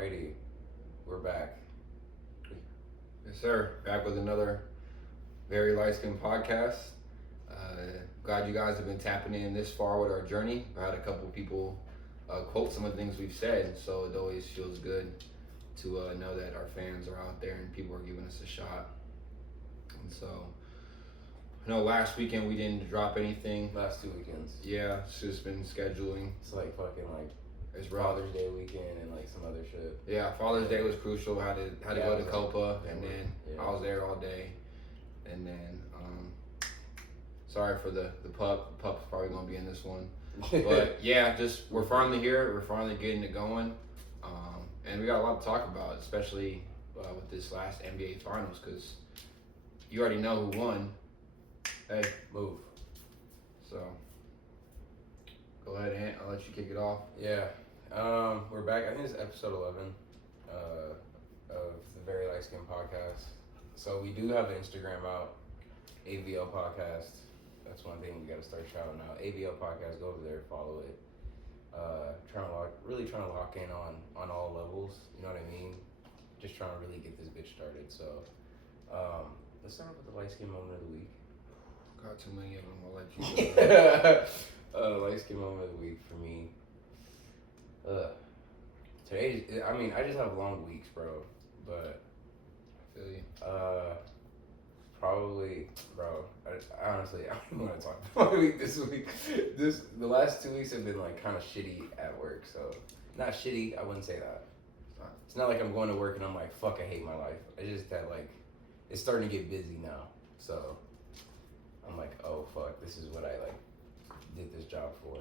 Alrighty, we're back. Yes, sir. Back with another very Lightskin podcast. Glad you guys have been tapping in this far with our journey. I had a couple people quote some of the things we've said, so it always feels good to know that our fans are out there and people are giving us a shot. And so, I know last weekend we didn't drop anything. Last 2 weekends. Yeah, it's just been scheduling. It's like fucking like It's rough. Father's Day weekend and like some other shit. Yeah, Father's Day was crucial. Had to go to Copa, and then yeah. I was there all day, and then sorry for the pup. The pup's probably gonna be in this one, but yeah, just we're finally here. We're finally getting it going, and we got a lot to talk about, especially with this last NBA Finals, because you already know who won. Hey, Move. so go ahead, Ant. I'll let you kick it off. Yeah. We're back. I think it's episode 11 of the Very Lightskin podcast. So we do have an Instagram out, AVL podcast. That's one thing we got to start shouting out. AVL podcast, go over there, follow it. Really trying to lock in on all levels. You know what I mean? Just trying to really get this bitch started. So let's start with the Lightskin moment of the week. Got too many of them. I'll let you go. Lightskin moment of the week for me. Today, I mean, I just have long weeks, bro. But I feel you. Probably, bro. I honestly, I don't even want to talk about my week this week. The last 2 weeks have been like kind of shitty at work. So not shitty. I wouldn't say that. It's not like I'm going to work and I'm like, fuck, I hate my life. It's just that like it's starting to get busy now. So I'm like, oh fuck, this is what I like did this job for.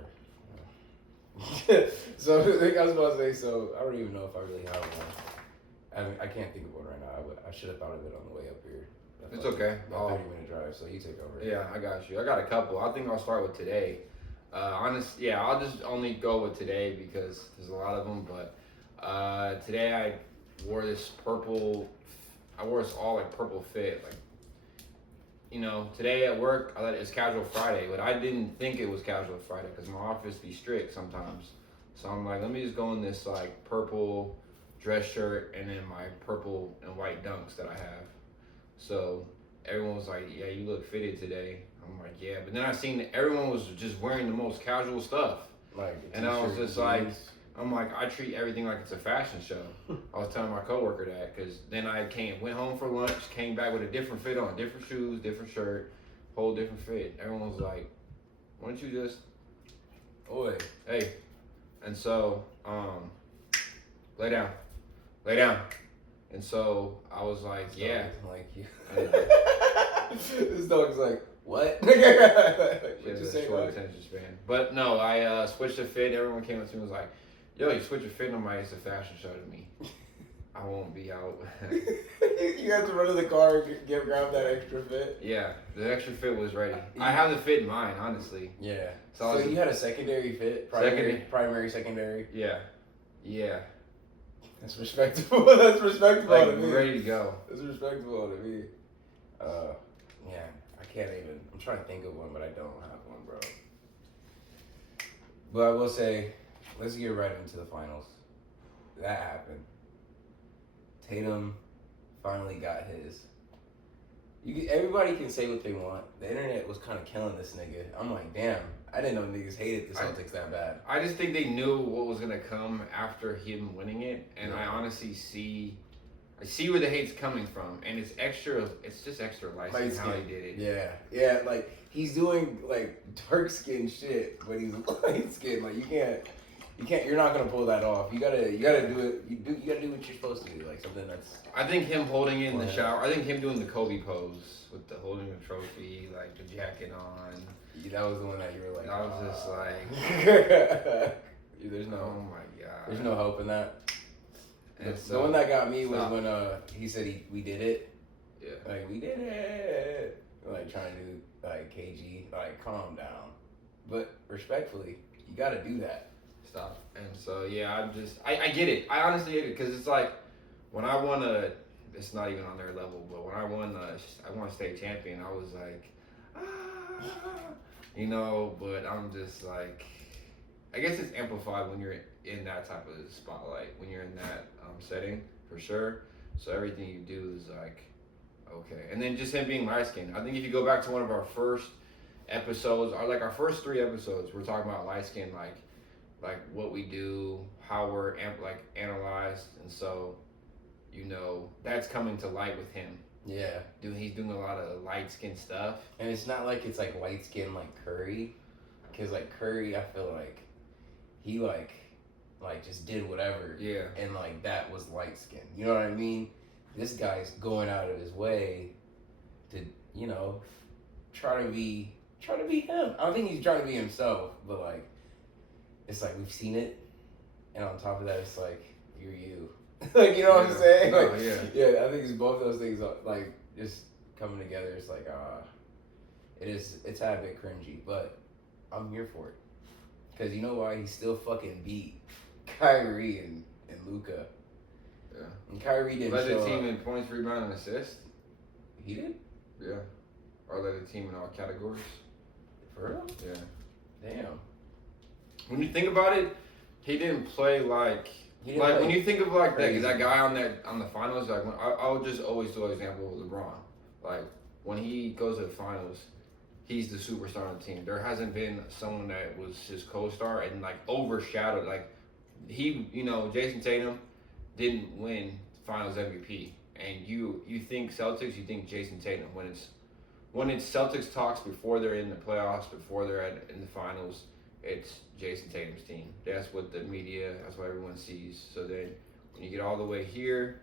So I think I was about to say, so I don't even know if I really have one. I can't think of one right now. I should have thought of it on the way up here. It's okay. About 30-minute drive, so you take over. Yeah, I got you. I got a couple. I think I'll start with today. I'll just only go with today because there's a lot of them. But today I wore this purple. I wore this all like purple fit. Like, you know, today at work I thought it was casual Friday, but I didn't think it was casual Friday because my office be strict sometimes. So I'm like, let me just go in this like purple dress shirt and then my purple and white dunks that I have. So everyone was like, yeah, you look fitted today. I'm like, yeah. But then I seen that everyone was just wearing the most casual stuff. And I was just like, I'm like, I treat everything like it's a fashion show. I was telling my coworker that because then I went home for lunch, came back with a different fit on, different shoes, different shirt, whole different fit. Everyone was like, why don't you just, Oi. hey. And so, lay down. And so I was like, yeah. Like you. This dog's like, what? She What'd has you a say, short dog? attention span. But no, I switched the fit. Everyone came up to me and was like, yo, you switch your fit. And I'm like, it's a fashion show to me. I won't be out. You have to run to the car and grab that extra fit. Yeah, the extra fit was ready. I have the fit in mind, honestly. Yeah. So you had a secondary fit? Primary, secondary? Yeah. That's respectable. That's respectable Like, to me. ready to go. That's respectable to me. Yeah, I can't even. I'm trying to think of one, but I don't have one, bro. But I will say, let's get right into the finals. That happened. Tatum finally got his. Everybody can say what they want. The internet was kind of killing this nigga. I'm like, damn, I didn't know niggas hated the Celtics that bad. I just think they knew what was gonna come after him winning it, and I honestly see where the hate's coming from, and it's just extra light how he did it. Yeah, like he's doing like dark skin shit, but he's light skin. Like you can't. You're not gonna pull that off. You gotta do it. You gotta do what you're supposed to do. Like something that's. I think him holding it in the shower. I think him doing the Kobe pose with the holding the trophy, like the jacket on. That was the one that you were like. I was just like. There's no. Oh my god. There's no hope in that. And the one that got me was when he said we did it. Yeah. Like we did it. Like trying to do like KG. Like calm down. But respectfully, you gotta do that. Stop. And so yeah, I get it. I honestly get it because it's like when I won it's not even on their level, but when I won a state champion, I was like, you know. But I'm just like, I guess it's amplified when you're in that type of spotlight when you're in that setting for sure. So everything you do is like okay. And then just him being light skinned. I think if you go back to one of our first episodes, or like our first 3 episodes, we're talking about light skin, like what we do, how we're analyzed, and so that's coming to light with him. Yeah. He's doing a lot of light skin stuff. And it's not like it's like light skin like Curry. Because like Curry, I feel like he like just did whatever. Yeah. And like that was light skin. You know what I mean? This guy's going out of his way to, try to be him. I don't think he's trying to be himself, but like it's like we've seen it. And on top of that, it's like you're you. Like, you know what I'm saying? No, Like, yeah, I think it's both those things like just coming together. It's like it's a bit cringy, but I'm here for it. Cause you know why? He still fucking beat Kyrie and Luka. Yeah. And Kyrie didn't led show the team up. in points, rebound, and assists. He did? Yeah. Or led the team in all categories. For real? Yeah. Damn. When you think about it, he didn't play like when you think of like that guy on the finals, like I would just always do an example with LeBron. Like when he goes to the finals, he's the superstar on the team. There hasn't been someone that was his co-star and like overshadowed. Like Jason Tatum didn't win Finals MVP, and you think Celtics, you think Jason Tatum. When it's Celtics talks before they're in the playoffs, before they're in the finals, it's Jason Tatum's team. That's what the media, that's what everyone sees. So then when you get all the way here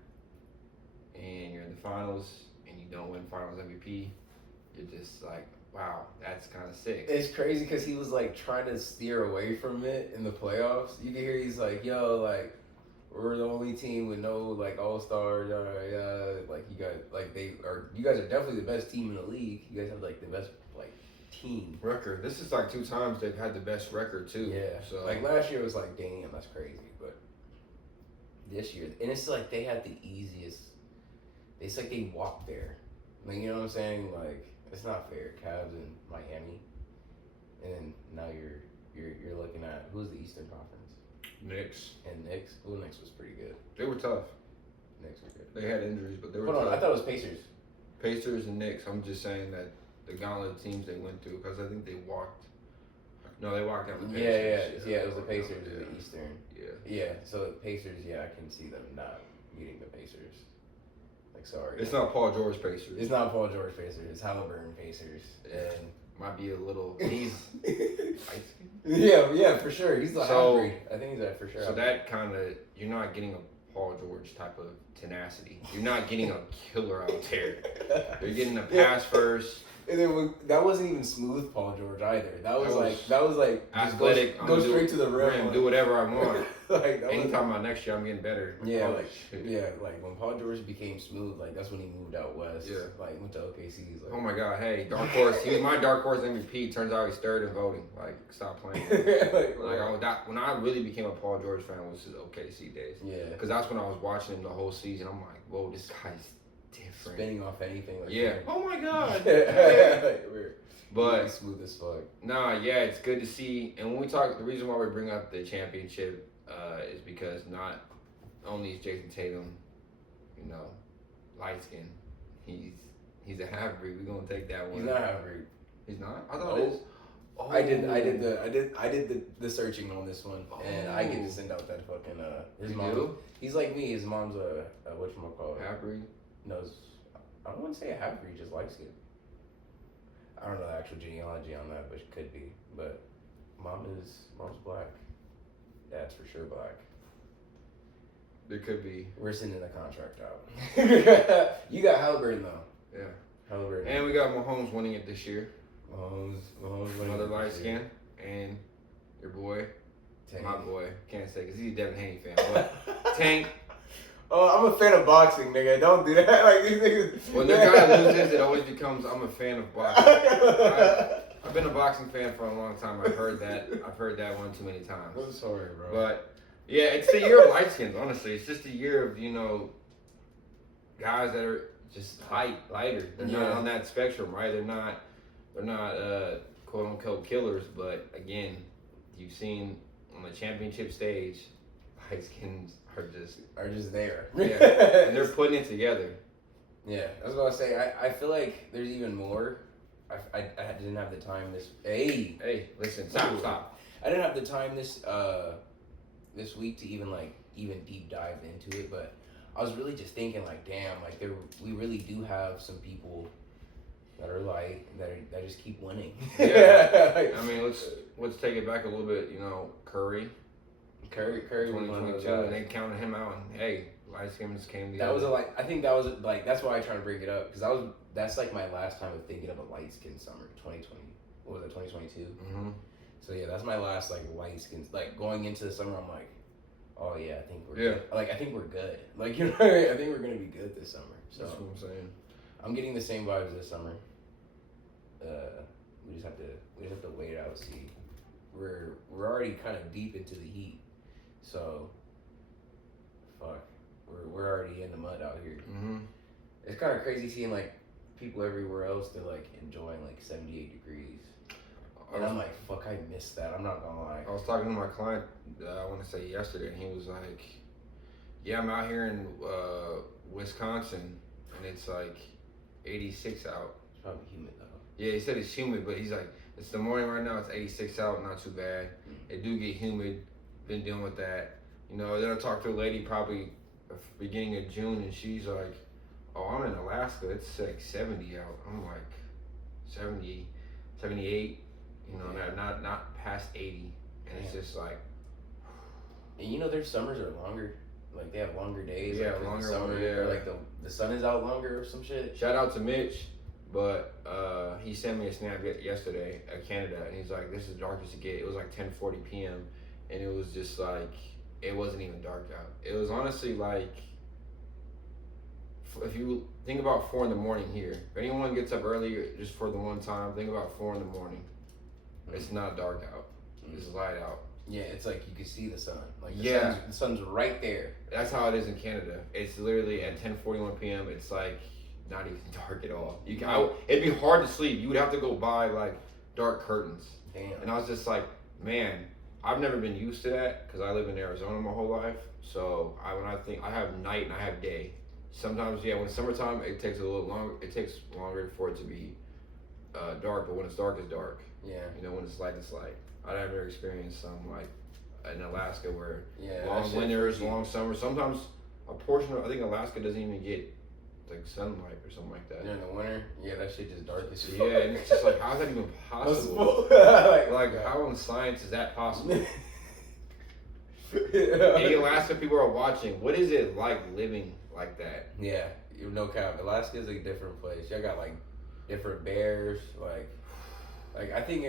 and you're in the finals and you don't win Finals MVP, you're just like, wow, that's kind of sick. It's crazy because he was like trying to steer away from it in the playoffs. You can hear he's like, yo, like, we're the only team with no like all-stars, like you guys are definitely the best team in the league. You guys have like the best like team record. This is like 2 times they've had the best record too. Yeah. So like last year was like, damn, that's crazy. But this year, and it's like they had the easiest. It's like they walked there. Like, you know what I'm saying? Like, it's not fair. Cavs and Miami, and then now you're looking at who's the Eastern Conference. Knicks. And Knicks. Ooh, Knicks was pretty good. They were tough. Knicks were good. They had injuries, but they were Hold tough. on, I thought it was Pacers. Pacers and Knicks. I'm just saying that the gauntlet of teams they went through, because I think they walked. No, they walked out the Pacers. Yeah. It was the Pacers in the Eastern. Yeah. Yeah. So the Pacers, I can see them not beating the Pacers. Like, sorry. It's not Paul George Pacers. It's not Paul George Pacers. It's Halliburton Pacers. And might be a little. He's. yeah, for sure. He's the hybrid. I think he's that for sure. So that kind of, you're not getting a Paul George type of tenacity. You're not getting a killer out there. You're getting a pass first. And then that wasn't even smooth Paul George either. That was like athletic. Go straight to the rim. Do whatever I want. Like, anytime about next year, I'm getting better. Yeah, like when Paul George became smooth, like that's when he moved out west. Yeah, like went to OKC. He's like, oh my god, hey, dark horse. He was my dark horse MVP. Turns out he's third in voting. Like, stop playing. When I really became a Paul George fan was his OKC days. Yeah, because that's when I was watching him the whole season. I'm like, whoa, this guy's different. Spinning off anything. Like yeah. That. Oh my god. But he's smooth as fuck. Nah, yeah, it's good to see. And when we talk, the reason why we bring up the championship is because not only is Jason Tatum, light skin, he's a half breed. We're gonna take that one. He's not half breed. He's not. I thought it is. Oh. I did the searching on this one, and I get to send out that fucking his mom. Do? He's like me. His mom's a whatchamacallit? Half breed. No, I don't want to say a half breed, just light skin. I don't know the actual genealogy on that, but it could be. But mom's black. Dad's for sure black. There could be. We're sending the contract out. You got Halliburton though. Yeah. Halliburton. And we got Mahomes winning it this year. Mahomes winning another light skin, and your boy, Tank. My boy, can't say because he's a Devin Haney fan, but Tank. Oh, I'm a fan of boxing, nigga. Don't do that. Like these niggas. When the guy loses, it always becomes I'm a fan of boxing. I've been a boxing fan for a long time. I've heard that one too many times. I'm sorry, bro. But yeah, it's the year of light skins. Honestly, it's just a year of guys that are just lighter. They're not on that spectrum, right? They're not quote unquote killers. But again, you've seen on the championship stage, Lightskins are just there. yeah, and they're putting it together. Yeah, I was about to say. I feel like there's even more. I didn't have the time this. Hey, listen, stop. I didn't have the time this week to even deep dive into it, but I was really just thinking like, damn, like we really do have some people that are that just keep winning. Yeah. I mean, let's take it back a little bit. You know, Curry 2022, and they counted him out, and hey, Lightskins came together. That was I think that was that's why I trying to bring it up, because that's like my last time of thinking of a light skin summer. 2020, what was it, 2022? Mm-hmm. So yeah, that's my last like light skin. Like going into the summer, I'm like, oh yeah, I think we're good. Like I think we're good. Like, you know, I think we're gonna be good this summer. So that's what I'm saying. I'm getting the same vibes this summer. We just have to wait it out. See, we're already kind of deep into the heat, so fuck, we're already in the mud out here. Mm-hmm. It's kind of crazy seeing like people everywhere else. They're like enjoying like 78 degrees, and I'm like, fuck, I missed that. I'm not gonna lie. I was talking to my client, I want to say yesterday, and he was like, yeah, I'm out here in Wisconsin, and it's like 86 out. It's probably humid though. Yeah, he said it's humid, but he's like, it's the morning right now, it's 86 out, not too bad. It do get humid, been dealing with that. You know, then I talked to a lady probably beginning of June, and she's like, oh, I'm in Alaska, it's like 70 out. I'm like, 70, 78, you know, not past 80. And it's just like. And you know, their summers are longer. Like, they have longer days. Yeah, like, longer summer. yeah. Or like the sun is out longer or some shit. Shout out to Mitch, but he sent me a snap yesterday at Canada, and he's like, this is the darkest it get. It was like 10:40 p.m. and it was just like, it wasn't even dark out. It was honestly like, if you think about 4 a.m. here, if anyone gets up early just for the one time, think about 4 a.m. It's not dark out. It's light out. Yeah, it's like you can see the sun. Like the sun's right there. That's how it is in Canada. It's literally at 10:41 p.m. It's like not even dark at all. It'd be hard to sleep. You would have to go buy like dark curtains. Damn. And I was just like, man, I've never been used to that because I live in Arizona my whole life. So when I think I have night and I have day. Sometimes, yeah, when it's summertime, it takes a little longer. It takes longer for it to be dark. But when it's dark, it's dark. Yeah. You know, when it's light, it's light. I never experienced some like in Alaska where long winters, long summers. Sometimes a portion of, I think Alaska doesn't even get like sunlight or something like that. During the winter, yeah, that shit just dark as fuck. Yeah, and it's just like, how is that even possible? like how in science is that possible? Hey, Alaska people are watching. What is it like living like that? Yeah, no cap. Alaska is a different place. Y'all got like different bears, like I think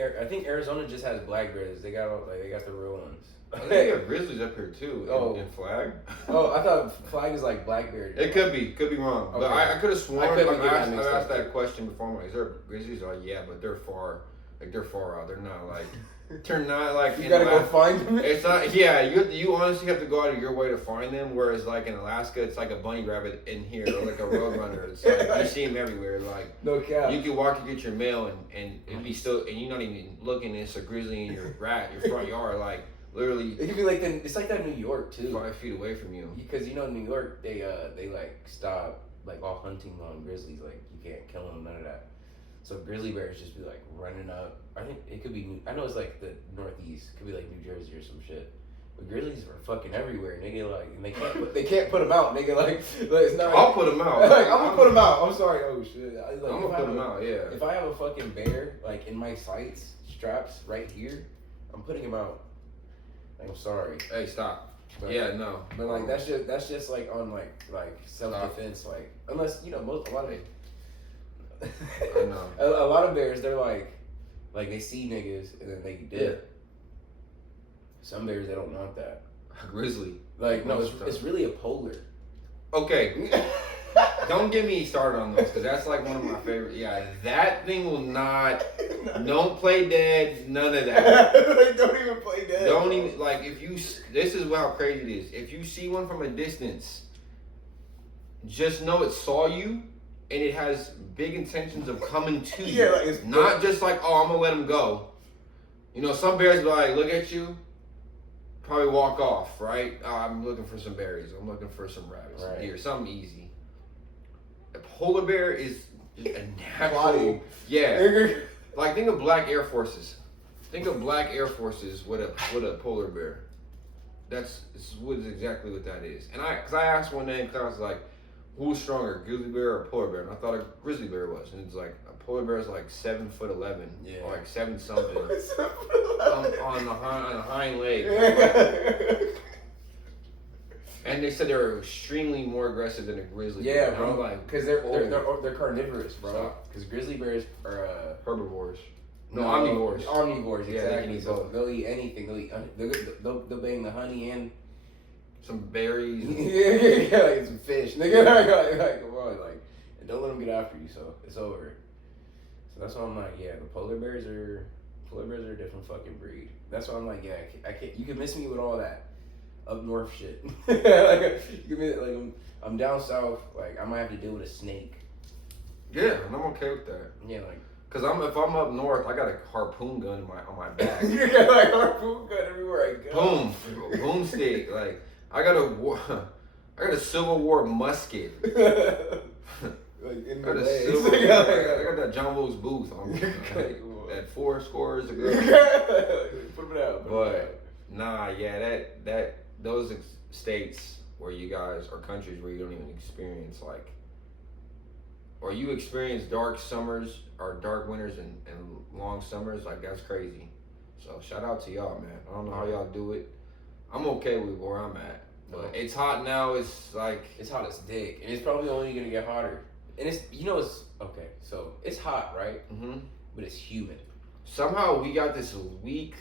Arizona just has black bears. They got the real ones. I think they have grizzlies up here too. In Flag. Oh, I thought Flag is like black bear. It could be wrong. Okay. But I could have sworn. I asked that question before. I'm like, is there grizzlies? Like, yeah, but they're far. Like they're far out. They're not like. They're not like. You gotta go find them. It's not. Yeah, you honestly have to go out of your way to find them. Whereas like in Alaska, it's like a bunny rabbit in here, or like a roadrunner. It's like you see them everywhere. Like no cap. You can walk and get your mail, and it'd be still, and you're not even looking. It's a grizzly in your front yard. Like literally. It could be like it's like that in New York too. 5 feet away from you. Because you know in New York they like stop like all hunting on grizzlies. Like you can't kill them, none of that. So grizzly bears just be like running up. I think it could be. I know it's like the Northeast. It could be like New Jersey or some shit. But grizzlies are fucking everywhere. Nigga, like, and they can't put them out. Nigga, like it's not. I'll put them out. Like, I'm gonna put them out. I'm sorry. Oh shit. I'm gonna put them out. Yeah. If I have a fucking bear like in my sights straps right here, I'm putting him out. Like, I'm sorry. Hey, stop. But, yeah, no. But like that's just like on like self defense. Like unless a lot of. I know. A lot of bears, they're like they see niggas and then they dip. Yeah. Some bears, they don't want that. A grizzly. Like no, it's really a polar. Okay. Don't get me started on those because that's like one of my favorite. Yeah, that thing will not. Don't play dead. None of that. Like, don't even play dead. Don't even like if you. This is how crazy it is. If you see one from a distance, just know it saw you. And it has big intentions of coming to you. Yeah, like it's not just like, oh, I'm gonna let him go. You know, some bears be like, look at you, probably walk off, right? I'm looking for some berries. I'm looking for some rabbits, some Right. deer, something easy. A polar bear is a natural. Body. Yeah. Like think of black Air Forces. Think of black Air Forces with a polar bear. That's exactly what that is. And cause I asked one day, cause I was like, who's stronger, grizzly bear or polar bear? And I thought a grizzly bear was, and it's like a polar bear is like 7'11", Yeah. or like 7 something on the hind leg. And they said they were extremely more aggressive than a grizzly bear. Yeah, And bro. I'm like, Because they're carnivorous, bro. Stop. Because grizzly bears are herbivores. No, omnivores. Omnivores, Yeah, exactly. they can eat So both. they'll eat anything. They'll bang the honey and Some berries. yeah, like some fish. Nigga, like come on, like, and don't let them get after you. So it's over. So that's why I'm like, yeah, the polar bears are a different fucking breed. That's why I'm like, yeah, I can't. You can miss me with all that up north shit. Like, you can miss, like I'm down south. Like I might have to deal with a snake. Yeah, and I'm okay with that. Yeah, like. Cause if I'm up north, I got a harpoon gun on my back. You got like harpoon gun everywhere I go. Boom, boomstick. Like I got a Civil War musket. Like in the I got that John Wilkes Booth on me. That 4 scores ago. Put it out. But nah, yeah, that those states where you guys or countries where you don't even experience like, or you experience dark summers or dark winters and long summers, like that's crazy. So shout out to y'all, man. I don't know how y'all do it. I'm okay with where I'm at, but it's hot now. It's like it's hot as dick, and it's probably only gonna get hotter. And it's it's okay. So it's hot, right? Mm-hmm. But it's humid. Somehow we got this weak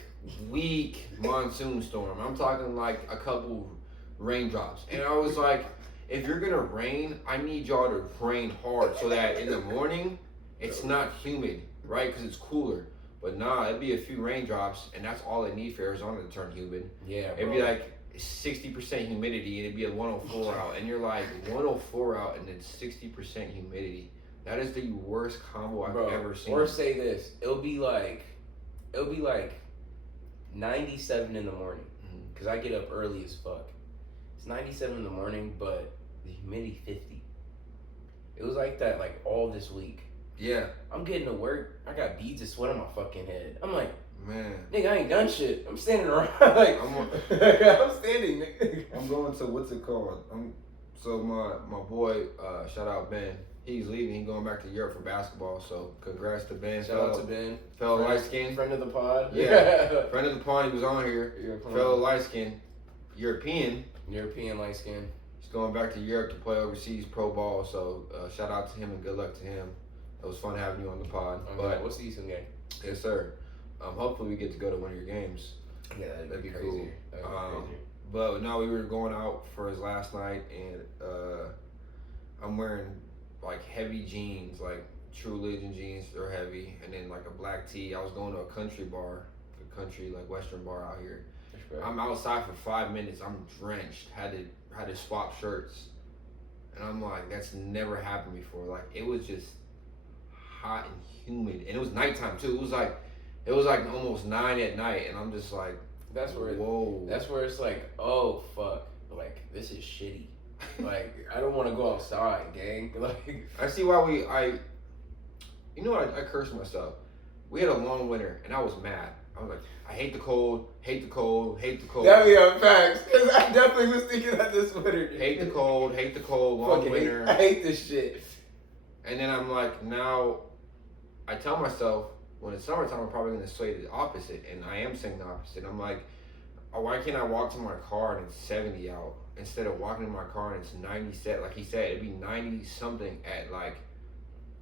monsoon storm. I'm talking like a couple raindrops, and I was like, if you're gonna rain, I need y'all to rain hard so that in the morning it's not humid, right? Because it's cooler. But nah, it'd be a few raindrops, and that's all it need for Arizona to turn humid. Yeah, it'd be like 60% humidity, and it'd be a 104 out, and you're like 104 out, and it's 60% humidity. That is the worst combo I've ever seen. Or say this, it'll be like 97 in the morning, because I get up early as fuck. It's 97 in the morning, but the humidity 50. It was like that like all this week. Yeah. I'm getting to work. I got beads of sweat on my fucking head. I'm like, man, nigga, I ain't done shit. I'm standing around. Like, I'm standing, nigga. I'm going to, what's it called? So my boy, shout out Ben. He's leaving. He's going back to Europe for basketball. So congrats to Ben. Shout out to Ben. Fellow Lightskin. Friend of the pod. Yeah. Friend of the pod. He was on here. European. Fellow Lightskin. European Lightskin. He's going back to Europe to play overseas pro ball. So shout out to him and good luck to him. It was fun having you on the pod. But we'll see you soon, gang. Yes, sir. Hopefully we get to go to one of your games. Yeah, that'd be cool. crazy. But no, we were going out for his last night, and I'm wearing like heavy jeans, like True Religion jeans. They're heavy, and then like a black tee. I was going to a country bar, like western bar out here. I'm outside for 5 minutes. I'm drenched. Had to swap shirts, and I'm like, that's never happened before. Like it was just hot and humid, and it was nighttime too. It was like almost 9 at night, and I'm just like, whoa. That's where it's like, oh fuck, like this is shitty. Like I don't want to go outside, gang. Like I see why I cursed myself. We had a long winter, and I was mad. I was like, I hate the cold, hate the cold, hate the cold. That be on facts, because I definitely was thinking that this winter. Hate the cold, long winter. I hate this shit. And then I'm like, now, I tell myself, when it's summertime, I'm probably going to say the opposite, and I am saying the opposite. I'm like, oh, why can't I walk to my car and it's 70 out, instead of walking to my car and it's 90 set, like he said, it'd be 90 something at like,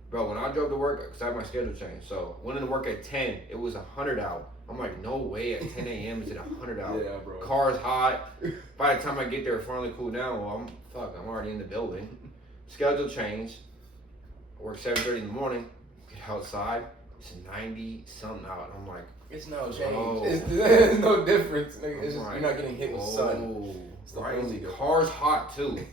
bro, when I drove to work, because I had my schedule changed, so went into work at 10, it was 100 out. I'm like, no way at 10 a.m. is it 100 out. Yeah, bro. Car's hot. By the time I get there, it finally cool down. Well, I'm already in the building. Schedule change. I work 7:30 in the morning. Get outside. It's 90 something out. I'm like, it's no change. Oh. There's no difference. Nigga. It's just like, you're not getting hit with sun. Oh, It's the right. only The difference. car's hot too.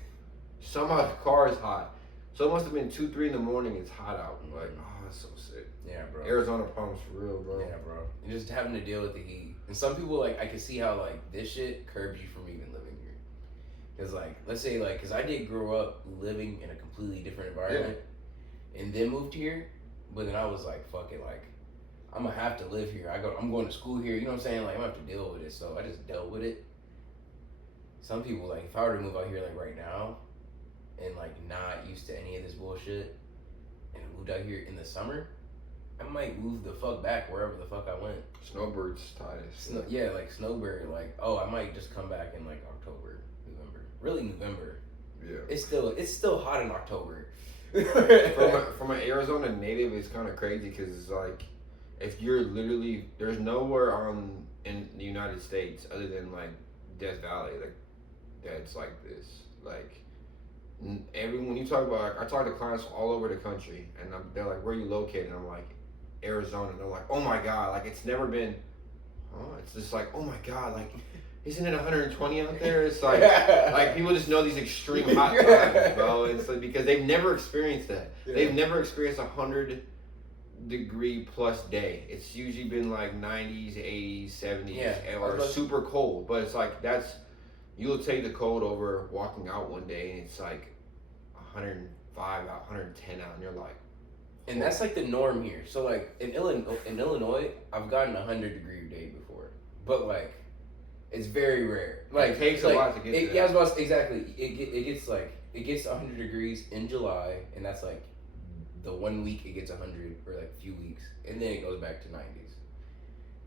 Somehow the car is hot. So it must have been 2, 3 in the morning. It's hot out. I'm like, oh, that's so sick. Yeah, bro. Arizona problems for real, bro. Yeah, bro. And just having to deal with the heat. And some people, like, I can see how, like, this shit curbs you from even living here. Because, like, let's say, like, because I did grow up living in a completely different environment and then moved here. But then I was like, fuck it, like, I'm going to have to live here. I'm going to school here. You know what I'm saying? Like, I'm going to have to deal with it. So I just dealt with it. Some people, like, if I were to move out here, like, right now and, like, not used to any of this bullshit and moved out here in the summer, I might move the fuck back wherever the fuck I went. Snowbirds tied. Yeah, like snowbird. Like, oh, I might just come back in like October, November. Really, November. Yeah. It's still hot in October. From an Arizona native, it's kind of crazy because it's like, if you're literally, there's nowhere in the United States other than like Death Valley, like that's like this. Like, when you talk about, I talk to clients all over the country, and they're like, "Where are you located?" And I'm like, Arizona. And they're like, "Oh my god!" Like, it's never been. Oh, it's just like, "Oh my god!" Like, isn't it 120 out there? It's like, like people just know these extreme hot times, bro. It's like because they've never experienced that. Yeah. They've never experienced 100-degree plus day. It's usually been like 90s, 80s, 70s, or super cold. But it's like you'll take the cold over walking out one day, and it's like 105 out, 110 out, and you're like. And that's like the norm here. So like in Illinois, I've gotten 100-degree day before, but like it's very rare. Like it takes a lot to get there. Yeah, I was about to, exactly. It gets 100 degrees in July, and that's like the 1 week it gets 100 or like a few weeks, and then it goes back to 90s.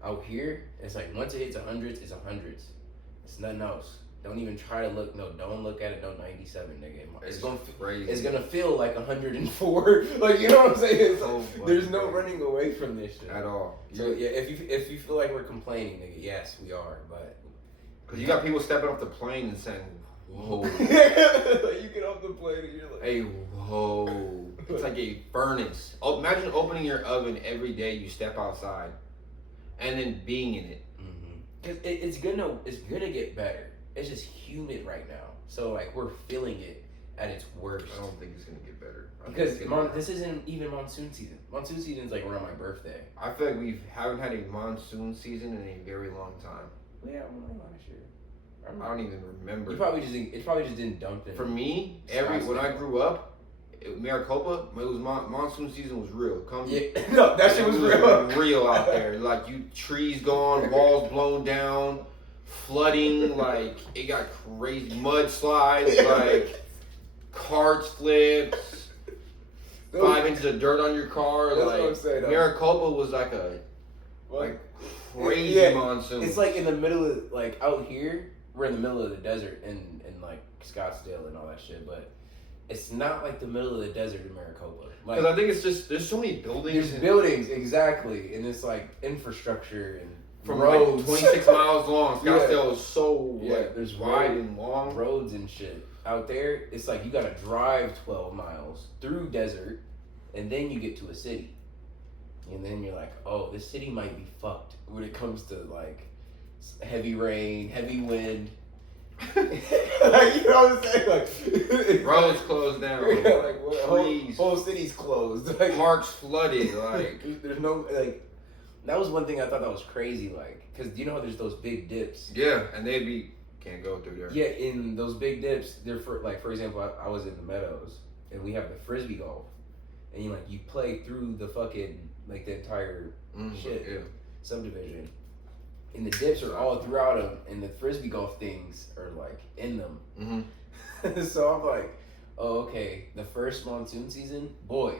Out here, it's like once it hits 100s, it's 100s. It's nothing else. Don't even try to look. No, don't look at it. No, 97, nigga. It's gonna feel like 104. Like, you know what I'm saying? There's no running away from this shit at all. So yeah, if you feel like we're complaining, nigga, yes, we are. But because you got people stepping off the plane and saying, "Whoa!" Like, you get off the plane and you're like, "Hey, whoa!" It's like a furnace. Oh, imagine opening your oven every day you step outside, and then being in it. Cause it's gonna get better. It's just humid right now, so like we're feeling it at its worst. I don't think it's gonna get better because this isn't even monsoon season. Monsoon season's like around my birthday. I feel like we haven't had a monsoon season in a very long time. Yeah, last year. I don't even remember. It probably just didn't dump it. For me, when I grew up, Maricopa, it was monsoon season was real. No, that shit was real. Real out there. Like trees gone, walls blown down. Flooding, like it got crazy. Mudslides, like carts flips, 5 inches of dirt on your car. That's like what I'm saying, Maricopa was like crazy monsoon. It's like in the middle of like out here, we're in the middle of the desert in like Scottsdale and all that shit, but it's not like the middle of the desert in Maricopa. Because I think it's just there's so many buildings. There's buildings exactly, and it's like infrastructure and. From roads. Like 26 miles long. Scottsdale is so there's wide and long. Roads and shit. Out there, it's like you gotta drive 12 miles through desert, and then you get to a city. And then you're like, oh, this city might be fucked when it comes to like heavy rain, heavy wind. Like, you know what I'm saying? Like roads closed down. Yeah, like whole city's closed. Like, parks flooded. Like there's no like. That was one thing I thought that was crazy, like, because you know how there's those big dips? Yeah, and can't go through there. Yeah, in those big dips, they're for example, I was in the Meadows, and we have the frisbee golf, and you play through the fucking, like, the entire subdivision, and the dips are all throughout them, and the frisbee golf things are, like, in them. So I'm like, oh, okay, the first monsoon season, boy,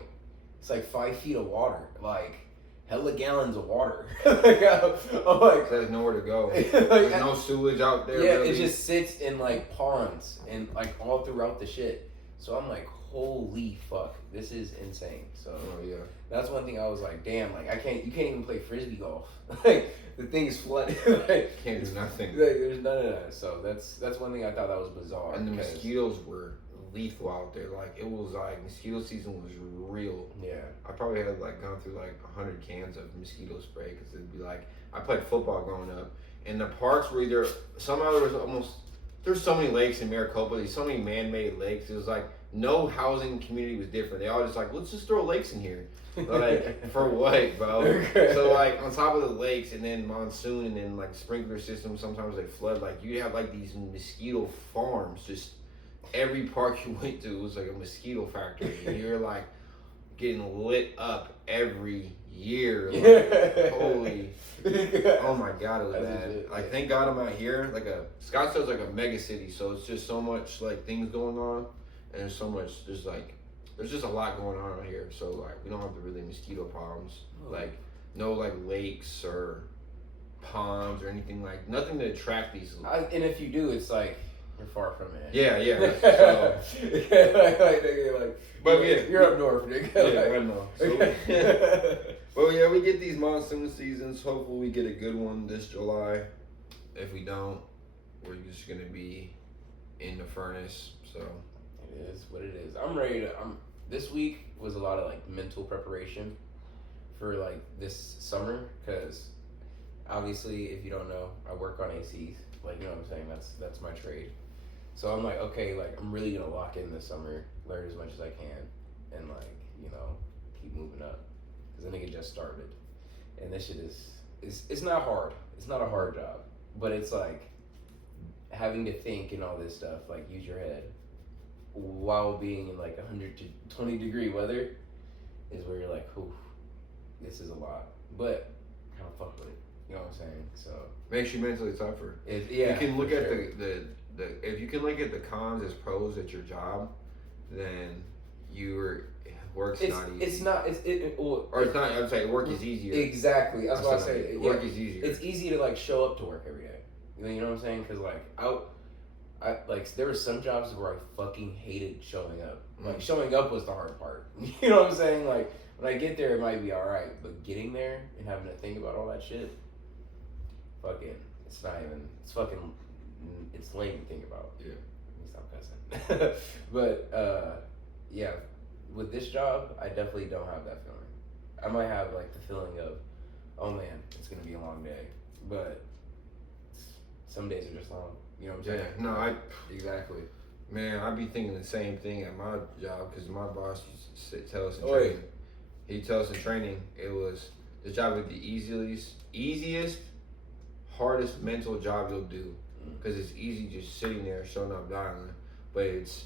it's like 5 feet of water, like, hella gallons of water. Like, I'm like, there's nowhere to go. There's no sewage out there. Yeah, really. It just sits in like ponds and like all throughout the shit. So I'm like, holy fuck, this is insane. So that's one thing I was like, damn, like you can't even play frisbee golf. Like the thing's flooded. Like, can't do nothing. Like, there's none of that. So that's one thing I thought that was bizarre. And the mosquitoes were lethal out there. Like it was like mosquito season was real. Yeah, I probably had like gone through like 100 cans of mosquito spray because it'd be like I played football growing up, and the parks were either somehow there's so many lakes in Maricopa. There's so many man-made lakes. It was like no housing community was different. They all just like, let's just throw lakes in here. Like, for what, bro? So, like, on top of the lakes, and then monsoon, and then, like, sprinkler systems, sometimes they flood. Like, you have, like, these mosquito farms. Just every park you went to was, like, a mosquito factory. And you're, like, getting lit up every year. Like, holy. Oh, my God, it was bad. Like, thank God I'm out here. Like, Scottsdale's, like, a mega city, so it's just so much, like, things going on. And there's so much, there's just a lot going on out here, so like we don't have the really mosquito problems, like no like lakes or ponds or anything, like nothing to attract these. And if you do, it's like you're far from it. Yeah. So, but yeah, you're up north, nigga. Yeah, I know. So, well, yeah, we get these monsoon seasons. Hopefully, we get a good one this July. If we don't, we're just gonna be in the furnace. So. It is what it is. I'm ready to. This week was a lot of like mental preparation for like this summer, because obviously, if you don't know, I work on ACs. Like, you know what I'm saying? That's my trade. So I'm like, okay, like I'm really gonna lock in this summer, learn as much as I can, and like, you know, keep moving up, because I think it just started, and this shit is it's not hard. It's not a hard job, but it's like having to think and all this stuff. Like, use your head while being in like 120 degree weather is where you're like, oof, this is a lot, but kind of fuck with it. You know what I'm saying? So makes you mentally tougher. Yeah, you can look at the if you can look at the cons as pros at your job, then work's not easy. It's not. Or it's not. I'm saying work is easier. Exactly. That's what I say. Work is easier. It's easy to like show up to work every day. You know what I'm saying? Because like I like there were some jobs where I fucking hated showing up. Like showing up was the hard part. You know what I'm saying? Like when I get there, it might be all right, but getting there and having to think about all that shit, fucking, it's not even. It's fucking. It's lame to think about. Yeah. Let me stop cussing. But yeah, with this job, I definitely don't have that feeling. I might have like the feeling of, oh man, it's gonna be a long day, but some days are just long. You know what I'm saying? Yeah, no, exactly. Man, I be thinking the same thing at my job, because my boss used to tell us in training. He tells us in training, it was the job with the easiest, hardest mental job you'll do, because it's easy just sitting there showing up dialing, but it's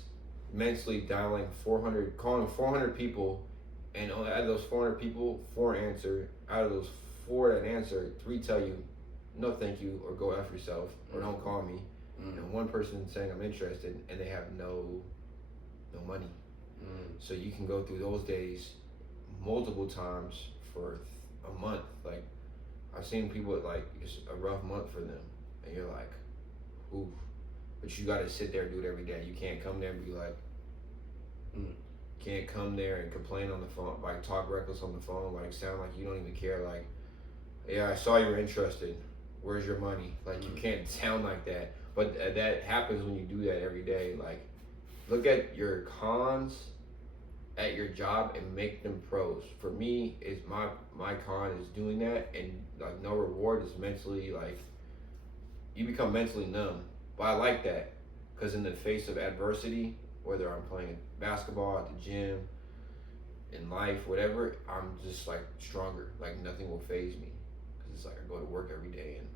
mentally dialing calling 400 people, and out of those 400 people, 4 answer. Out of those 4 that answer, 3 tell you, no thank you, or go F yourself, or don't call me. And 1 person saying I'm interested, and they have no money. So you can go through those days multiple times for a month. Like, I've seen people like it's a rough month for them, and you're like, oof. But you gotta sit there and do it every day. You can't come there and be like, can't come there and complain on the phone, like talk reckless on the phone, like sound like you don't even care. Like, yeah, I saw you were interested. Where's your money? Like, you can't sound like that. But that happens when you do that every day. Like, look at your cons at your job and make them pros. For me, it's my con is doing that, and like no reward is mentally, like, you become mentally numb. But I like that, because in the face of adversity, whether I'm playing basketball, at the gym, in life, whatever, I'm just like stronger. Like, nothing will faze me, because it's like I go to work every day and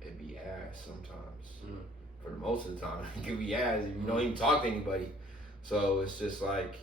it'd be ass sometimes. For the most of the time, it can be ass if you don't even talk to anybody. So it's just like,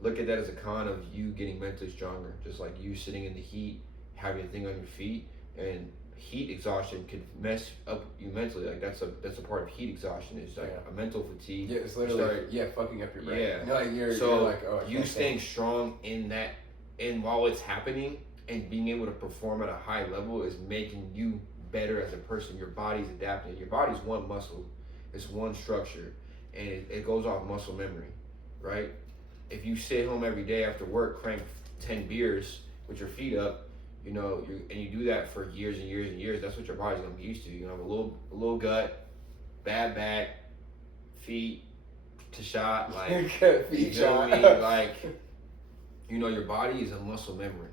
look at that as a con of you getting mentally stronger. Just like you sitting in the heat, having a thing on your feet, and heat exhaustion could mess up you mentally. Like, that's a part of heat exhaustion. It's like a mental fatigue. Yeah, it's literally fucking up your brain. Yeah. You know, like you're like, oh, you staying strong in that, and while it's happening, and being able to perform at a high level is making you better as a person. Your body's adapting. Your body's one muscle. It's one structure, and it goes off muscle memory, right? If you sit home every day after work, crank 10 beers with your feet up, you know, and you do that for years and years and years, that's what your body's gonna be used to. You know, a little gut, bad back, feet to shot, like feet shot. Like, you know, your body is a muscle memory,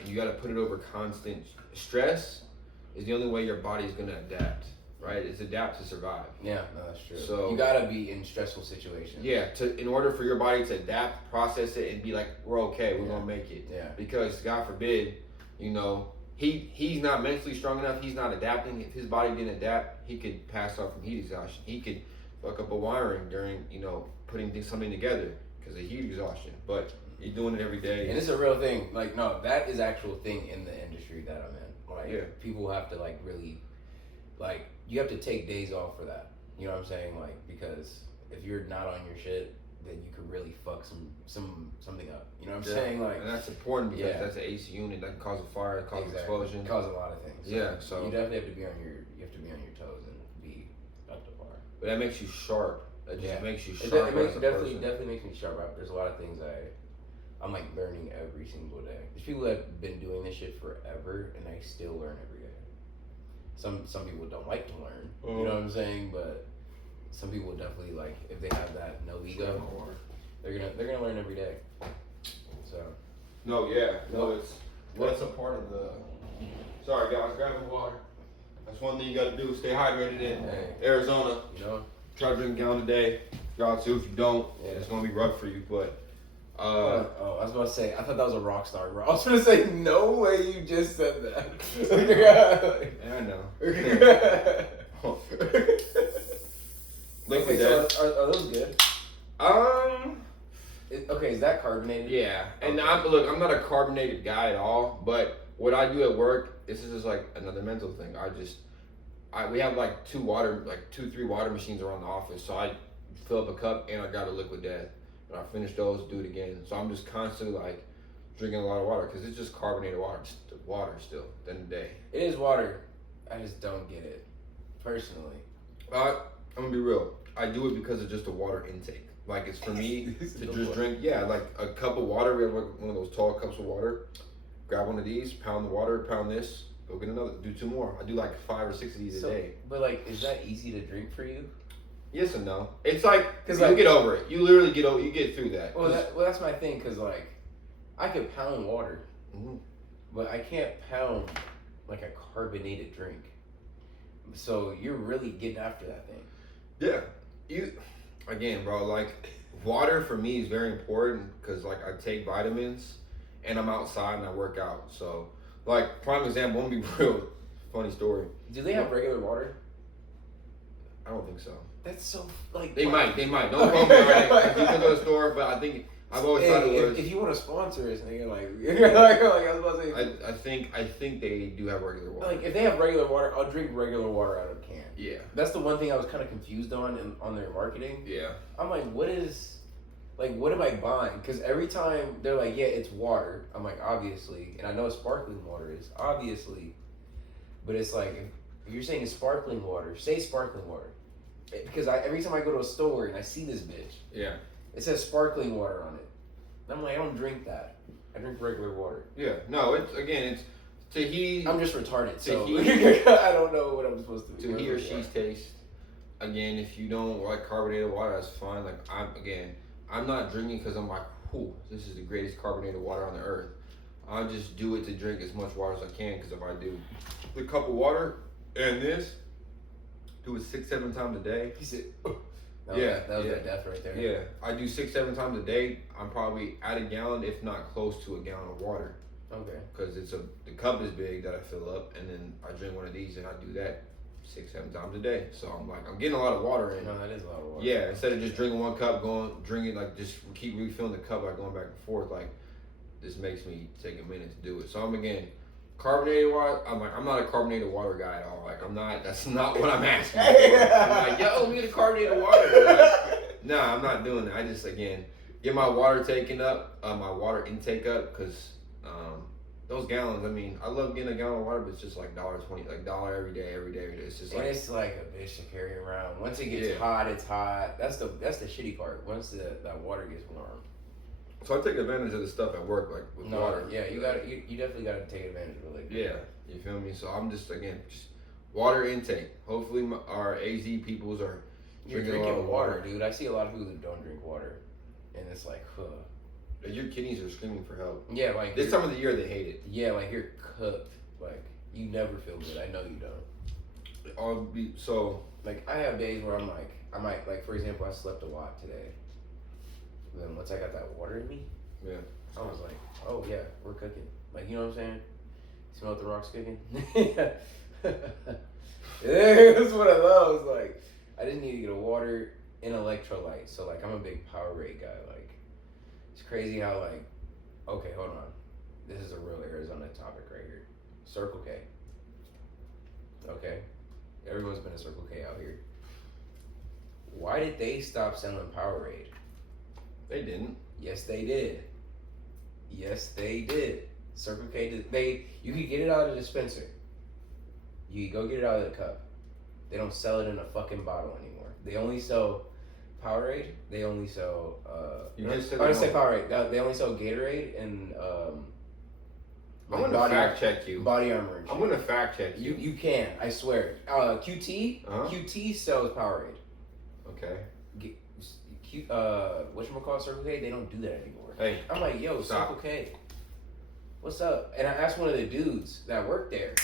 and you got to put it over constant stress. Is the only way your body is gonna adapt. right? It's adapt to survive. Yeah, no, that's true. So you gotta be in stressful situations. Yeah, in order for your body to adapt, process it, and be like, we're okay, we're gonna make it. Yeah. Because God forbid, you know, he's not mentally strong enough. He's not adapting. If his body didn't adapt, he could pass out from heat exhaustion. He could fuck up a wiring during, you know, putting something together because of heat exhaustion. But you're doing it every day. And it's a real thing. Like, no, that is actual thing in the industry that I'm in. Like, people have to like really, like, you have to take days off for that. You know what I'm saying? Like, because if you're not on your shit, then you could really fuck something up. You know what I'm saying? Like, and that's important because that's an AC unit that can cause a fire, cause an explosion, cause a lot of things. So so you definitely have to be on your toes and be up to par. But that makes you sharp. That just makes you sharp. It definitely makes me sharp. There's a lot of things I'm like learning every single day. There's people that have been doing this shit forever and they still learn every day. Some people don't like to learn. You know what I'm saying? But some people definitely, like, if they have that no ego, they're gonna learn every day. So That's a part of the. Sorry guys, grab the water. That's one thing you got to do. Stay hydrated in Arizona. You know, try to drink a gallon a day. Y'all too. If you don't, it's gonna be rough for you. But I was about to say, I thought that was a rock star, bro. I was gonna say, no way you just said that. Yeah, I know. Okay, so are those good? Okay, is that carbonated? Yeah, and I'm not a carbonated guy at all. But what I do at work, this is just like another mental thing. We have like 3 water machines around the office. So I fill up a cup and I got a liquid death. When I finish those, do it again. So I'm just constantly like drinking a lot of water because it's just carbonated water. It's water still at the end of the day. It is water. I just don't get it personally. I'm gonna be real. I do it because of just the water intake. Like, it's for me to just drink. Yeah, like a cup of water. We have like one of those tall cups of water. Grab one of these, pound the water, pound this. Go get another. Do 2 more. I do like 5 or 6 of these a day. But like, is that easy to drink for you? Yes and no. It's like, because you get over it. You literally you get through that. Well, that's my thing, because like, I could pound water, but I can't pound like a carbonated drink. So you're really getting after that thing. Yeah. Again, bro, like, water for me is very important because, like, I take vitamins and I'm outside and I work out. So, like, prime example, I'm gonna be real funny story. Do they have regular water? I don't think so. That's so, like... They might. Don't quote me right. Like, you can go to the store, but I think... I've always thought it was... If you want to sponsor us, nigga, like I was about to say... I think they do have regular water. Like, if they have regular water, I'll drink regular water out of a can. Yeah. That's the one thing I was kind of confused on their marketing. Yeah. I'm like, what am I buying? Because every time they're like, yeah, it's water. I'm like, obviously. And I know sparkling water is, obviously. But it's like, if you're saying it's sparkling water, say sparkling water. Because every time I go to a store and I see this bitch, it says sparkling water on it. And I'm like, I don't drink that. I drink regular water. Yeah. No, it's Tahiti. I'm just retarded, so I don't know what I'm supposed to do. To he or she's taste. Again, if you don't like carbonated water, that's fine. Like, I'm not drinking because I'm like, whew, this is the greatest carbonated water on the earth. I just do it to drink as much water as I can, because if I do the cup of water and this, do it 6-7 times a day. He said, that was that death right there. Yeah, I do 6-7 times a day. I'm probably at a gallon, if not close to a gallon of water. Okay. Because the cup is big that I fill up, and then I drink one of these, and I do that 6-7 times a day. So I'm getting a lot of water in. No, that is a lot of water. Yeah, instead of just drinking one cup, drinking, like, just keep refilling the cup by going back and forth. Like, this makes me take a minute to do it. So carbonated water. I'm not a carbonated water guy at all. Like, I'm not. That's not what I'm asking for. I'm like, yo, we get a carbonated water. Like, nah, I'm not doing that. I just get my water taken up, my water intake up, because those gallons. I mean, I love getting a gallon of water, but it's just like $1.20, like $1 every day. It's just like, and it's like a bitch to carry around. Once it gets hot, it's hot. That's the shitty part. Once that water gets warm. So I take advantage of the stuff at work, like with water. Yeah, you definitely gotta take advantage of it. Like, yeah, you feel me? So I'm just water intake. Hopefully our AZ peoples are drinking a lot of water, dude. I see a lot of people who don't drink water, and it's like, your kidneys are screaming for help. Yeah, like this time of the year they hate it. Yeah, like you're cooked. Like you never feel good. I know you don't. Like I have days where I might like for example I slept a lot today. Then once I got that water in me, yeah, I was like, oh yeah, we're cooking. Like you know what I'm saying? Smell the rocks cooking. It was one of those. Like I just need to get a water and electrolyte. So like I'm a big Powerade guy. Like it's crazy how like okay hold on, this is a real Arizona topic right here. Circle K. Okay, everyone's been a Circle K out here. Why did they stop selling Powerade? they didn't. Yes, they did. Yes, they did. Circle K did. You could get it out of the dispenser. You could go get it out of the cup. They don't sell it in a fucking bottle anymore. They only sell Powerade. They only sell. You just said I want to say Powerade. They only sell Gatorade and. I'm gonna fact check you. Body Armor. And shit. I'm gonna fact check you. You can. I swear. QT. QT sells Powerade. Okay. Whatchamacallit, Circle K, they don't do that anymore. Hey, I'm like, yo, stop. Circle K, what's up? And I asked one of the dudes that worked there,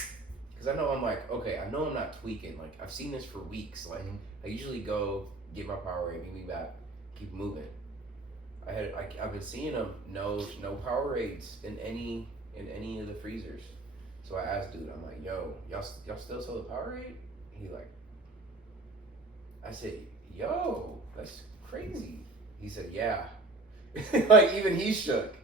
because I know I'm like, okay, I know I'm not tweaking. Like, I've seen this for weeks. Like, I usually go get my Powerade, meet me back, keep moving. I've been seeing them, no Powerades in any of the freezers. So I asked dude, I'm like, yo, y'all still sell the Powerade? He like, I said, yo, that's crazy. He said, yeah. Like, even he shook.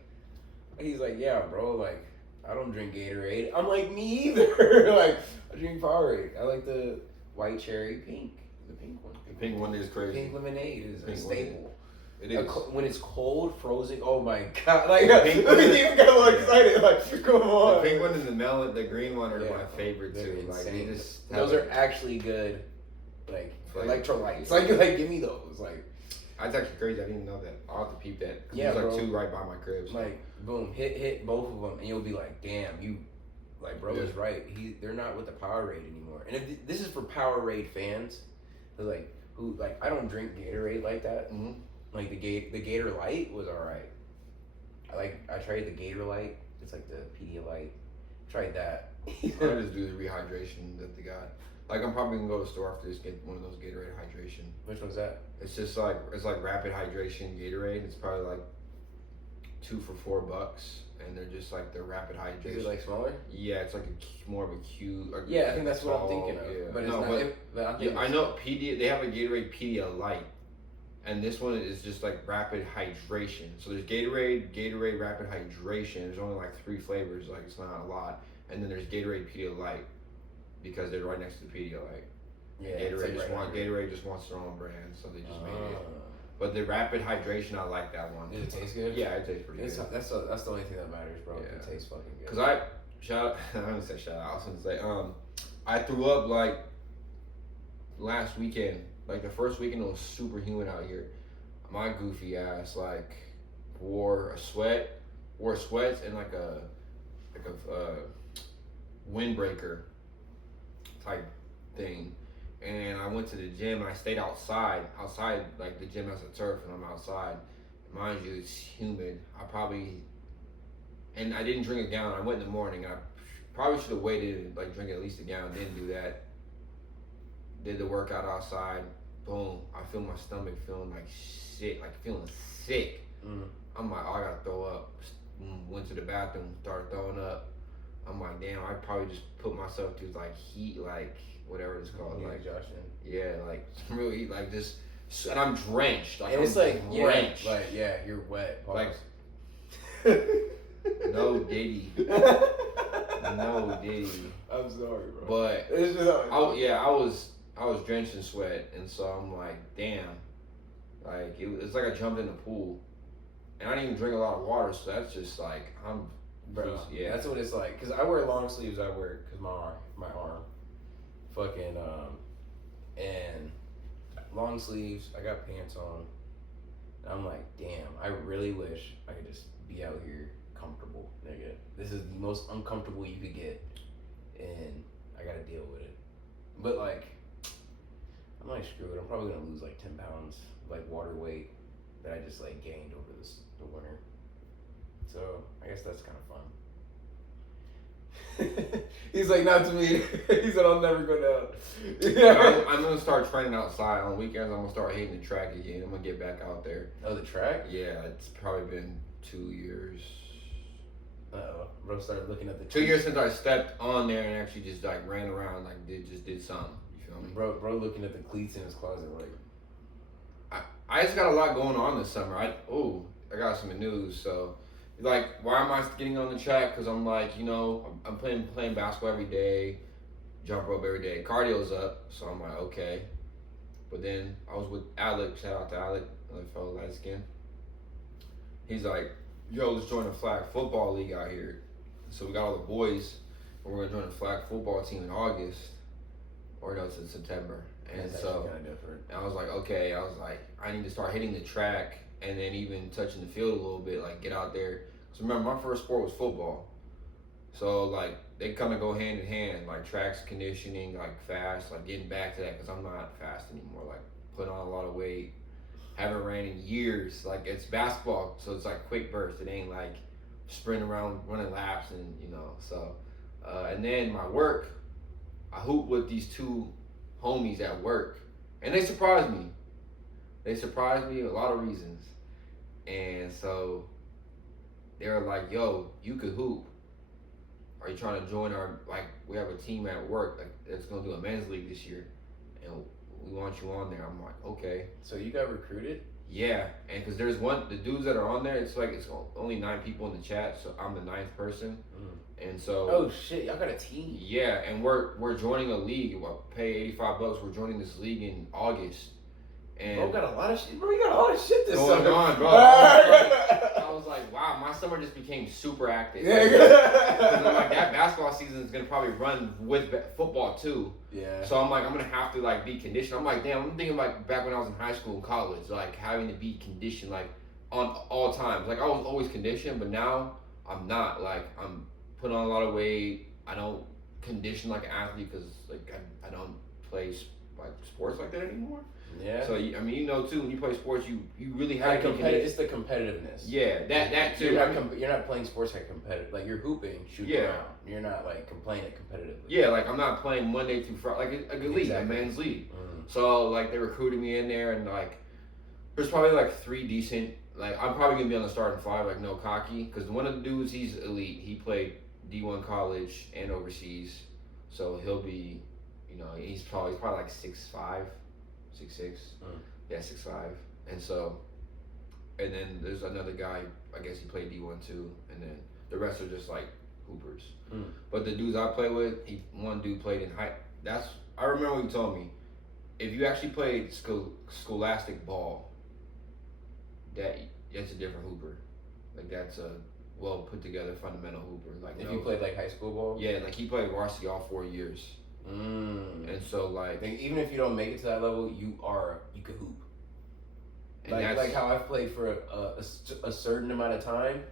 He's like, yeah, bro, like, I don't drink Gatorade. I'm like, me either. Like, I drink Powerade. I like the white cherry pink. The pink one. The pink one is crazy. Pink lemonade is a staple. It is. When it's cold, frozen, oh my god. Like, you even got a little excited. Like, come on. The pink one and the melon, the green one are my favorite too. Like, insane. they just those are actually good, like, electrolytes. Like, give me those. Like, that's actually crazy. I didn't even know that. I'll have to peep that. Yeah, there's like bro. 2 right by my crib. So. Like, boom, hit both of them, and you'll be like, damn, you, like, bro is right. They're not with the Powerade anymore. And if this is for Powerade fans, who I don't drink Gatorade like that. Mm-hmm. Like the Gator Light was alright. I tried the Gator Light. It's like the Pedialyte. Tried that. I just do the rehydration that they got. Like I'm probably gonna go to the store after this, get one of those Gatorade hydration. Which one's that? It's just like rapid hydration Gatorade. It's probably like 2 for $4, and they're just like the rapid hydration. Is it like smaller? Yeah, it's like more of a cube. Yeah, I think that's what I'm thinking of. Yeah. But it's not. I know they have a Gatorade Pedialyte, and this one is just like rapid hydration. So there's Gatorade rapid hydration. There's only like 3 flavors. Like it's not a lot. And then there's Gatorade Pedialyte because they're right next to the Pedialyte. Yeah, Gatorade just wants their own brand, so they just made it. But the rapid hydration, I like that one. Does it taste good? Yeah, it tastes pretty good. That's the only thing that matters, bro. Yeah. It tastes fucking good. Cause I didn't say shout out. I was gonna say I threw up like last weekend. Like the first weekend, it was super humid out here. My goofy ass like wore sweats and like a windbreaker type thing. And I went to the gym and I stayed outside like the gym has a turf and I'm outside. Mind you, it's humid. And I didn't drink a gallon. I went in the morning. I probably should have waited and like drink at least a gallon. Didn't do that. Did the workout outside. Boom. I feel my stomach feeling like shit, like feeling sick. I'm like, oh, I gotta throw up. Went to the bathroom, started throwing up. I'm like, damn, I probably just put myself through like heat, like whatever it's called, like like really like this, and I'm drenched. Like, and it's drenched. You're wet. Pause. Like, no diddy. No diddy. I'm sorry, bro. But I was drenched in sweat, and so I'm like, damn. Like it's like I jumped in the pool, and I didn't even drink a lot of water, so that's just like bro. Yeah, that's what it's like. Cause I wear long sleeves at work, cause my arm, fucking and long sleeves. I got pants on, and I'm like, damn. I really wish I could just be out here comfortable, nigga. This is the most uncomfortable you could get, and I gotta deal with it. But like, I'm like, screw it. I'm probably gonna lose like 10 pounds, like water weight that I just like gained over the winter. So I guess that's kind of fun. He's like, not to me. He said, I'll never go down. I'm gonna start training outside on weekends. I'm gonna start hitting the track again. I'm gonna get back out there. Oh, the track? Yeah, it's probably been 2 years. Bro started looking at the 2 years since I stepped on there and actually just like ran around, like did something. You feel me? Bro looking at the cleats in his closet like. I just got a lot going on this summer. I got some news. So, like, why am I getting on the track? Because I'm like, you know, I'm playing basketball every day, jump rope every day. Cardio's up, so I'm like, okay. But then I was with Alec. Shout out to Alec, another fellow Lightskin. He's like, yo, let's join a flag football league out here. So we got all the boys, and we're gonna join a flag football team in August, or no, it's in September. And so kind of different. I was like, okay. I was like, I need to start hitting the track and then even touching the field a little bit, like get out there. So remember, my first sport was football. So like they kind of go hand in hand, like tracks, conditioning, like fast, like getting back to that because I'm not fast anymore. Like putting on a lot of weight, haven't ran in years. Like it's basketball, so it's like quick bursts. It ain't like sprinting around, running laps, and you know. So and then my work, I hoop with these two homies at work, and they surprised me. They surprised me a lot of reasons, and so they were like, "Yo, you could hoop. Are you trying to join our like? We have a team at work like that's gonna do a men's league this year, and we want you on there." I'm like, "Okay." So you got recruited? Yeah, and because there's the dudes that are on there. It's like it's only 9 people in the chat, so I'm the 9th person, and so. Oh shit! Y'all got a team? Yeah, and we're joining a league. We'll pay $85. We're joining this league in August. And bro got a lot of shit. Bro, you got a lot of shit this going summer. on, bro. I was like, wow, my summer just became super active. Yeah. Because I'm like, that basketball season is gonna probably run with football too. Yeah. So I'm like, I'm gonna have to like be conditioned. I'm like, damn, I'm thinking like back when I was in high school and college, like having to be conditioned like on all times. Like I was always conditioned, but now I'm not. Like I'm putting on a lot of weight. I don't condition like an athlete because like I don't play like sports like that anymore. Yeah. So I mean, you know too, when you play sports, you really have like to it's the competitiveness. Yeah, that too. You're not playing sports like competitive. Like you're hooping, shooting around. You're not like playing it competitively. Yeah, like I'm not playing Monday through Friday, like a league, a men's league. So like they recruited me in there, and like there's probably like 3 decent. Like I'm probably gonna be on the starting 5, like no cocky, because one of the dudes he's elite. He played D1 college and overseas, so he'll be, you know, he's probably like 6'5". 6'6", yeah, 6'5", and so, and then there's another guy. I guess he played D1 too, and then the rest are just like hoopers. But the dudes I play with, one dude played in high. I remember what he told me. If you actually played scholastic ball, that's a different hooper. Like that's a well put together fundamental hooper. Like if you played like high school ball, yeah, like he played varsity all 4 years. And so like even if you don't make it to that level, you could hoop. Like how I've played for a certain amount of time.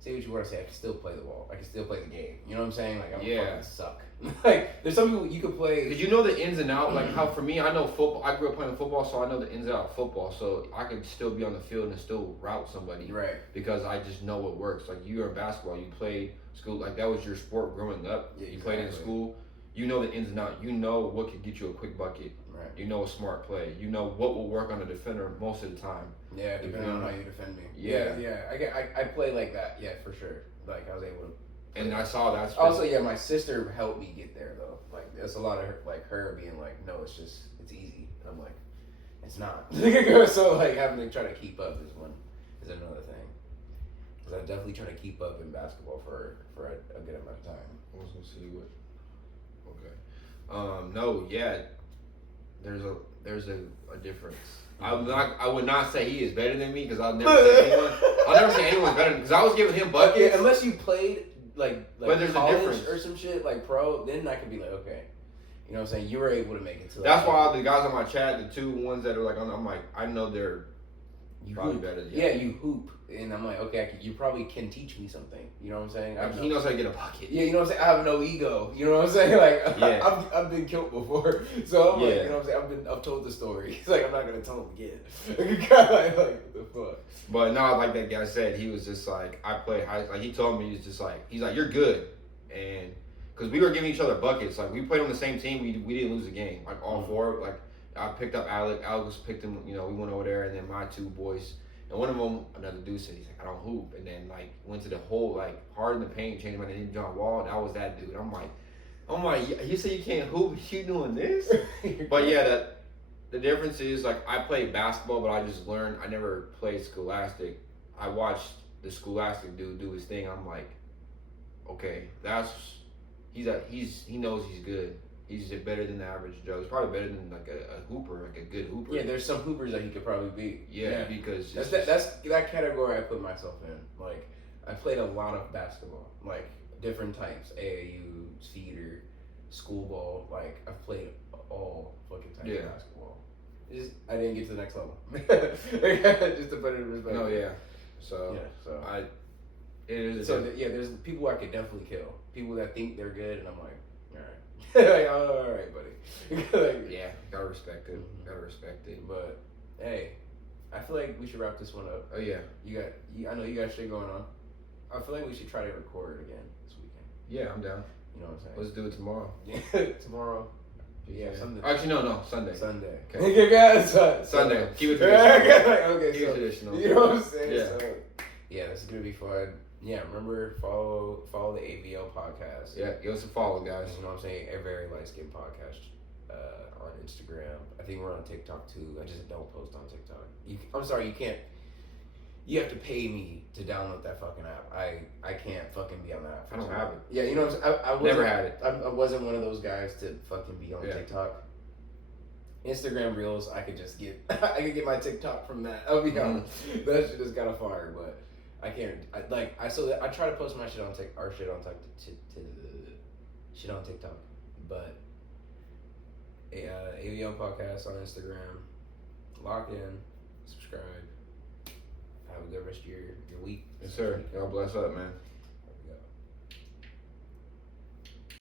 Say what you want to say, I can still play the ball. I can still play the game. You know what I'm saying? Like I'm fucking suck. Like there's some people you could play. Because you know the ins and outs. Like how for me, I know football. I grew up playing football, so I know the ins and outs of football. So I could still be on the field and still route somebody. Right. Because I just know what works. Like you were in basketball, you played school. Like that was your sport growing up. Yeah, you played in school. You know the ins and outs. You know what could get you a quick bucket. Right. You know a smart play. You know what will work on a defender most of the time. Yeah, depending on how you defend me. Yeah. I play like that. Yeah, for sure. Like I was able to. And I saw that. Also, yeah, my sister helped me get there though. Like there's a lot of her being like, no, it's easy. And I'm like, it's not. So like having to try to keep up is another thing. Because I definitely try to keep up in basketball for a good amount of time. I was gonna see what. Okay. No, yeah. There's a difference. I would not say he is better than me because I'll never say anyone's better because I was giving him buckets. Yeah, unless you played like but there's college a difference or some shit like pro, then I could be like, okay. You know what I'm saying? You were able to make it to that's why the guys on my chat, the 2 ones that are like I'm like, I know they're probably hoop. Better than you. Yeah, you hoop. And I'm like, okay, you probably can teach me something. You know what I'm saying? Like, he knows how to get a bucket. Yeah, you know what I'm saying? I have no ego. You know what I'm saying? Like, yeah. I've been killed before. So I'm like, you know what I'm saying? I've told the story. He's like, I'm not going to tell him again. like, what the fuck? But no, like that guy said, he was just like, I play high. Like, he told me, he's like, you're good. and because we were giving each other buckets, like we played on the same team, we didn't lose a game, like all four. Like I picked up Alex picked him, we went over there, and then my two boys, and one of them, another dude said he's like, I don't hoop, and then like went to the hole, like hard in the paint, changed my name to John Wall. That was that dude. I'm like, you say you can't hoop, you doing this? But yeah, the difference is like I played basketball, but I just learned. I never played Scholastic. I watched the Scholastic dude do his thing. I'm like, okay, he knows he's good. He's better than the average Joe. He's probably better than like a hooper, like a good hooper. Yeah, there's some hoopers that he could probably beat. Yeah, because that's that category I put myself in. Like I played a lot of basketball, like different types, AAU, feeder, school ball. Like I've played all fucking types of basketball. I didn't get to the next level. Just to put it in perspective. No, yeah. So there's people I could definitely kill. People that think they're good, and I'm like, all right, like, all right, buddy. Like, yeah, gotta respect it. Gotta respect it. But hey, I feel like we should wrap this one up. Oh yeah. I know you got shit going on. I feel like we should try to record again this weekend. Yeah, I'm down. You know what I'm saying? Let's do it tomorrow. Tomorrow. Yeah, Sunday. Actually, no, Sunday. Sunday. Okay. Sunday. Keep it traditional. Okay, keep it traditional. You know what I'm saying? Yeah. So, yeah, this is gonna be fun. Yeah, remember follow the AVL podcast. Yeah, give us a follow, guys. You know what I'm saying? A Very Lightskin podcast on Instagram. I think we're on TikTok too. I just don't post on TikTok. I'm sorry, you can't. You have to pay me to download that fucking app. I can't fucking be on that app. I don't have it. Yeah, you know what I'm saying? I never had it. I wasn't one of those guys to fucking be on TikTok. Instagram Reels, I could just get. I could get my TikTok from that. I'll be honest. That shit is kind of fire, but I can't. I try to post my shit on shit on TikTok, but AVL podcast on Instagram. Lock in, subscribe. Have a good rest of your week. Yes, sir. Y'all bless up, man.